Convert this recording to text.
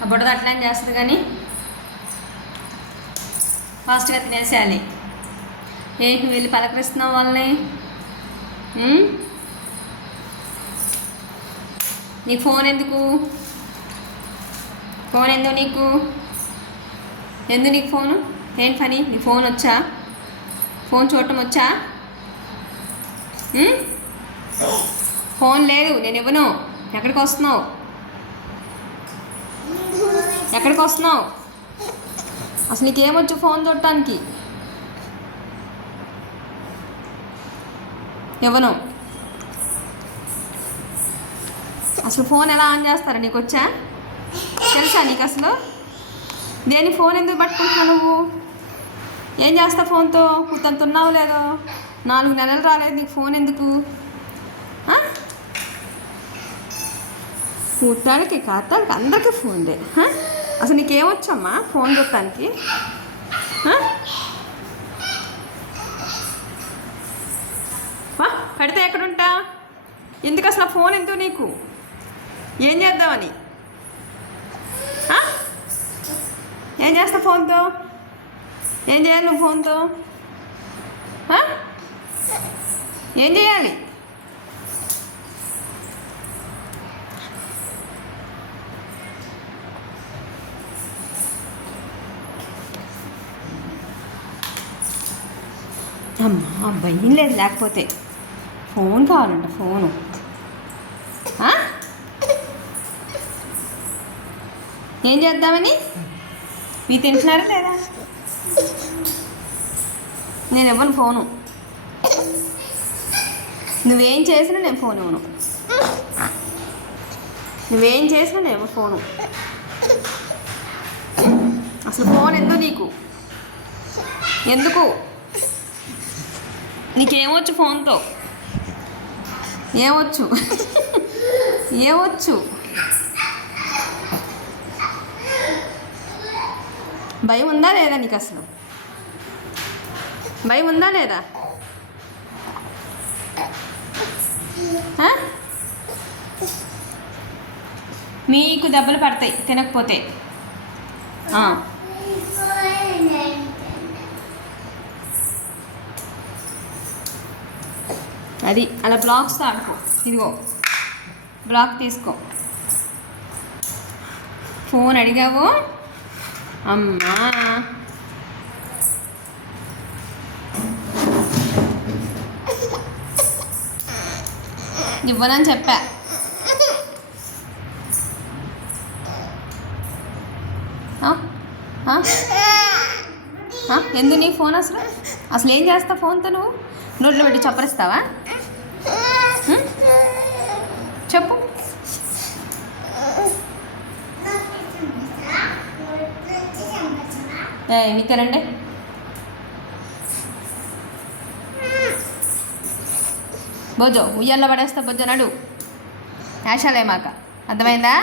ఆ బుడద అట్లా చేస్తుంది కానీ ఫాస్ట్గా తినేసేయాలి. ఏంటి వీళ్ళు పలకరిస్తున్నావు వాళ్ళని? నీ ఫోన్ ఎందుకు? ఫోన్ ఎందుకు నీకు? ఎందుకు నీకు ఫోను? ఏంటి పని? నీ ఫోన్ వచ్చా? ఫోన్ చూడటం వచ్చా? ఫోన్ లేదు, నేను ఇవ్వను. ఎక్కడికి వస్తున్నావు? ఎక్కడికి వస్తున్నావు? అసలు నీకేమొచ్చు ఫోన్ చూడటానికి? ఇవ్వను. అసలు ఫోన్ ఎలా ఆన్ చేస్తారా? నీకు వచ్చా? తెలుసా నీకు అసలు? దేని ఫోన్ ఎందుకు పట్టుకుంటున్నావు నువ్వు? ఏం చేస్తావు ఫోన్తో? కుత్తంత ఉన్నావు లేదో? 4 నెలలు రాలేదు నీకు ఫోన్ ఎందుకు? కూతాడికి కాతాడికి అందరికీ ఫోన్లే. అసలు నీకేమొచ్చమ్మా ఫోన్ చూడటానికి? పడితే ఎక్కడుంటా? ఎందుకు అసలు ఆ ఫోన్ ఎందుకు నీకు? ఏం చేద్దామని? ఏం చేస్తావు ఫోన్తో? ఏం చేయాలి నువ్వు ఫోన్తో? ఏం చేయాలి? అమ్మా భయం లేదు లేకపోతే. ఫోన్ కావాలంట, ఫోను. ఏం చేద్దామని? మీరు తింటున్నారా లేదా? నేను ఇవ్వను ఫోను. నువ్వేం చేసినా నేను ఫోన్ ఇవ్వను. నువ్వేం చేసినా నేను ఇవ్వను ఫోను. అసలు ఫోన్ ఎందుకు నీకు? ఎందుకు? నీకేమొచ్చు ఫోన్తో? ఏమొచ్చు? ఏమొచ్చు? భయం ఉందా లేదా నీకు? అసలు భయం ఉందా లేదా? మీకు దెబ్బలు పడతాయి తినకపోతే. అది అలా బ్లాక్స్తో ఆడుకో. ఇదిగో బ్లాక్ తీసుకో. ఫోన్ అడిగావు అమ్మా. ఇవ్వనని చెప్పా. ఎందుకు నీకు ఫోన్? అసలు ఏం చేస్తావు ఫోన్తో? నువ్వు నోట్లో పెట్టి చప్పరిస్తావా? చెప్పు. మీకేనండి బొజ్జో ఉయ్యాల్లో పడేస్తా. బొజ్జో నడు. యాషాలేమాక. అర్థమైందా?